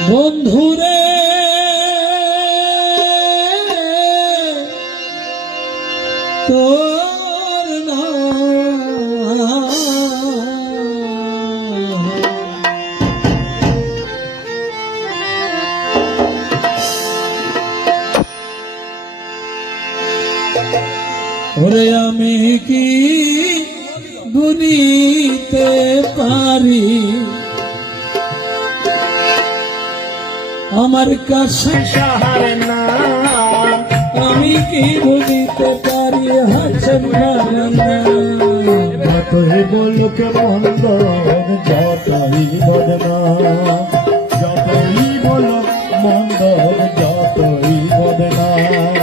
বন্ধুরে তোর ওরে আমি কি গুনিতে পারি আমার কাছে সাহার নাম আমি কি ভুলিতে পারি হাসেন যতই বলুক মন্দ যতই বদনাম যতই বলুক মন্দ যতই বদনাম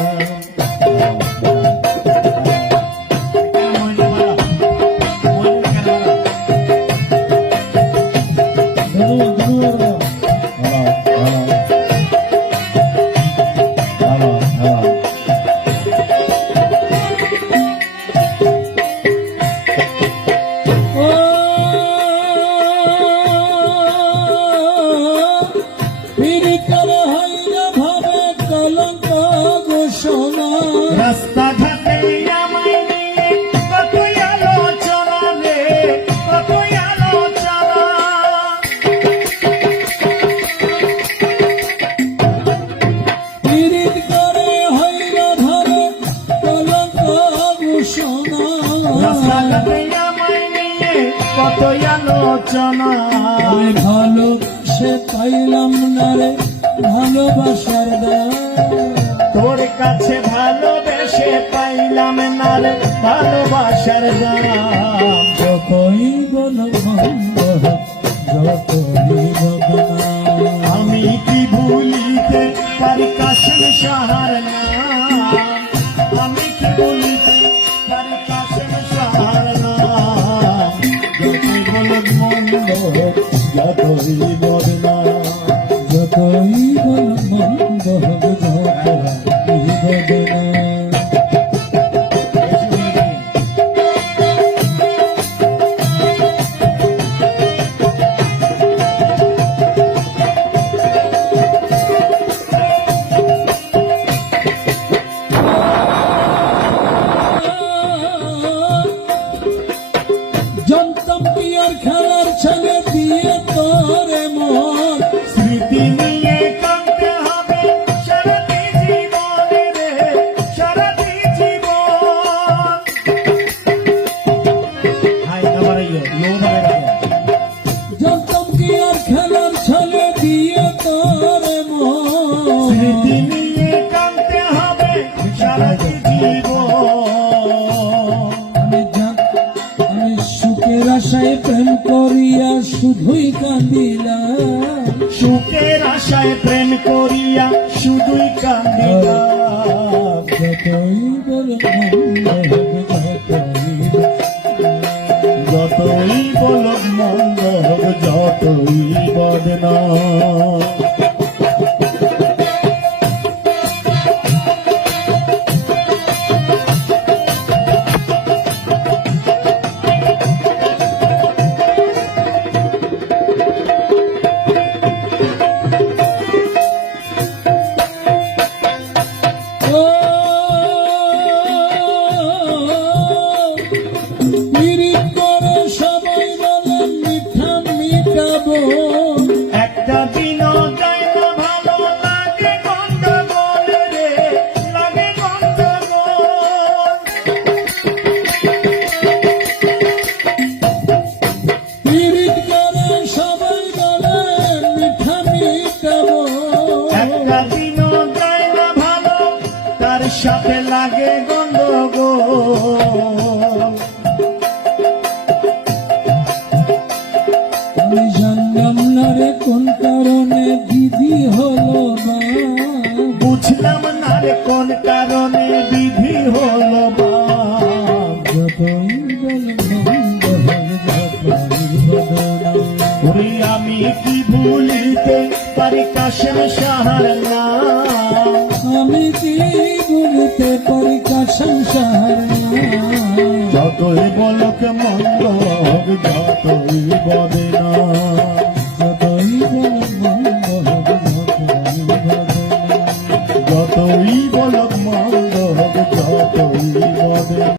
রাস্তাঘাটে আমায় নিয়ে কতই আলোচনা রে কতই আলোচনা পীড়িত করে হইরা ধরে কলঙ্ক ঘোষণা রাস্তাঘাটে আমায় নিয়ে কতই আলোচনা আমি ভালো সে পাইলাম না রে ভালোবাসার দাম তোর কাছে ভালোবেসে পাইলাম না রে ভালোবাসার দাম যতই বলো মন্দ যতই বদনাম আমি কি ভুলিতে পারি কাশেম সাহার নাম আমি কি ভুলিতে পারি কাশেম সাহার নাম যতই বলো মন্দ যতই বদনাম যতই বলো মন্দ যতই বদনাম জানতাম কি আর খেলার ছেলে দিয়ে তোরে মন স্মৃতি নিয়ে কাঁদতে হবে সারাটি জীবনে রে সারাটি জীবন হাই আবার লো বাড়া জানতাম কি আর খেলার ছেলে দিয়ে তোরে মন স্মৃতি নিয়ে কাঁদতে হবে সারাটি জীবন আমি সুখের আশায় প্রেম করিয়া শুধুই কান্দিলাম সুখের আশায় প্রেম করিয়া শুধুই কান্দিলাম যতই বলো মন্দ হবে যতই বলক মন্দ হোক যতই বদনাম একটা দিনও যায় না ভালো লাগে গন্ডগোল রে লাগে গন্ডগোল পীড়িত করে সবাই বলে মিঠা মিটাবো একটা দিনও যায় না ভালো তার সাথে লাগে গন্ডগোল আমি জানলাম না রে কোন কারণে বিধি হলো বা বুঝলাম না রে কোন কারণে বিধি হলো বাপ যতই বলো মন্দ হবে যতই বদনাম ওরে আমি কি ভুলিতে পারি কাশেম সাহার নাম আমি কি ভুলতে পারি কাশেম সাহার নাম যতই বলক মন্দ হোক যতই বদনাম যতই বলো মন্দ হবে কৈবদে